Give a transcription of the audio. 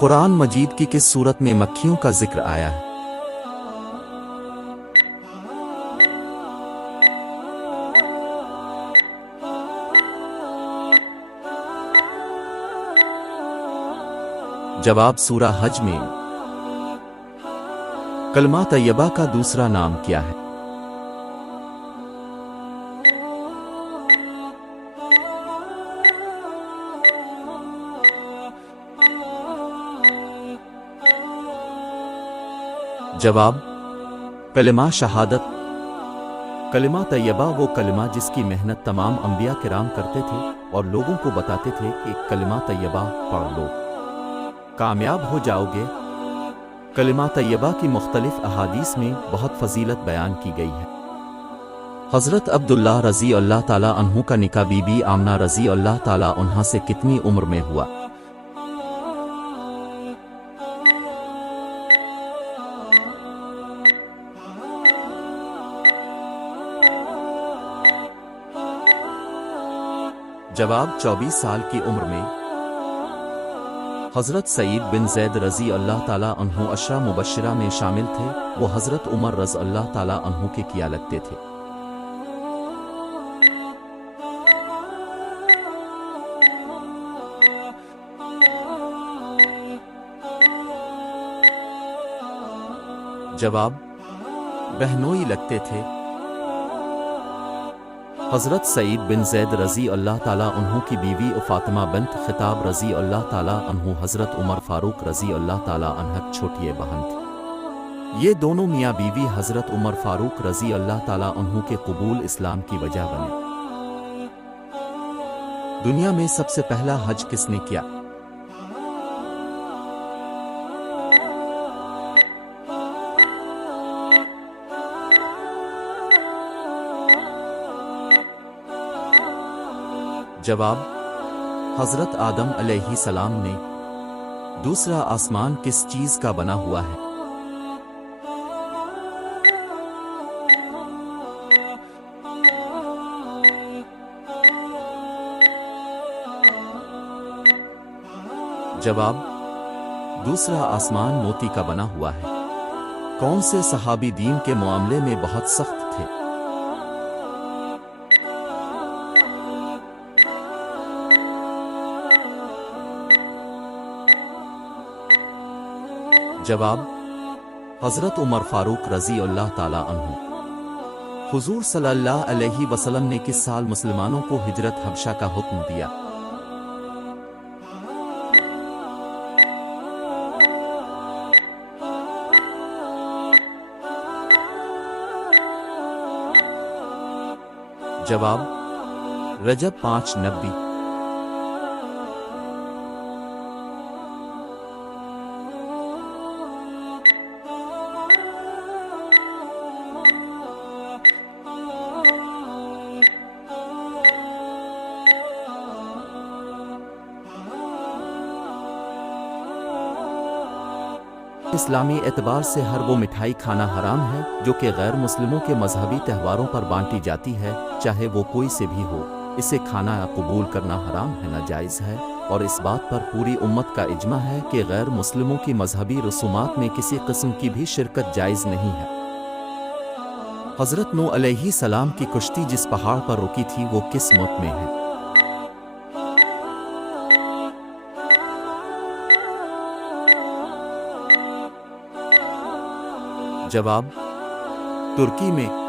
قرآن مجید کی کس سورت میں مکھیوں کا ذکر آیا ہے؟ جواب سورہ حج میں۔ کلمہ طیبہ کا دوسرا نام کیا ہے؟ جواب کلمہ شہادت۔ کلمہ طیبہ وہ کلمہ جس کی محنت تمام انبیاء کرام کرتے تھے اور لوگوں کو بتاتے تھے کہ کلمہ طیبہ پڑھ لو کامیاب ہو جاؤ گے۔ کلمہ طیبہ کی مختلف احادیث میں بہت فضیلت بیان کی گئی ہے۔ حضرت عبداللہ رضی اللہ تعالی عنہ کا نکاح بی بی آمنہ رضی اللہ تعالی عنہا سے کتنی عمر میں ہوا؟ جواب 24 سال کی عمر میں۔ حضرت سعید بن زید رضی اللہ تعالی عنہ عشرہ مبشرہ میں شامل تھے، وہ حضرت عمر رضی اللہ تعالی عنہ کے کیا لگتے تھے؟ جواب بہنوئی لگتے تھے۔ حضرت سعید بن زید رضی اللہ تعالی عنہ کی بیوی فاطمہ بنت خطاب رضی اللہ تعالی عنہ حضرت عمر فاروق رضی اللہ تعالی عنہ کی چھوٹی بہن تھی۔ یہ دونوں میاں بیوی حضرت عمر فاروق رضی اللہ تعالی عنہ کے قبول اسلام کی وجہ بنے۔ دنیا میں سب سے پہلا حج کس نے کیا؟ جواب حضرت آدم علیہ السلام نے۔ دوسرا آسمان کس چیز کا بنا ہوا ہے؟ جواب دوسرا آسمان موتی کا بنا ہوا ہے۔ کون سے صحابی دین کے معاملے میں بہت سخت تھے؟ جواب حضرت عمر فاروق رضی اللہ تعالی عنہ۔ حضور صلی اللہ علیہ وسلم نے کس سال مسلمانوں کو ہجرت حبشہ کا حکم دیا؟ جواب رجب 590۔ اسلامی اعتبار سے ہر وہ مٹھائی کھانا حرام ہے جو کہ غیر مسلموں کے مذہبی تہواروں پر بانٹی جاتی ہے، چاہے وہ کوئی سے بھی ہو۔ اسے کھانا یا قبول کرنا حرام ہے، ناجائز ہے، اور اس بات پر پوری امت کا اجماع ہے کہ غیر مسلموں کی مذہبی رسومات میں کسی قسم کی بھی شرکت جائز نہیں ہے۔ حضرت نوح علیہ السلام کی کشتی جس پہاڑ پر رکی تھی وہ کس ملک میں ہے؟ جواب ترکی میں۔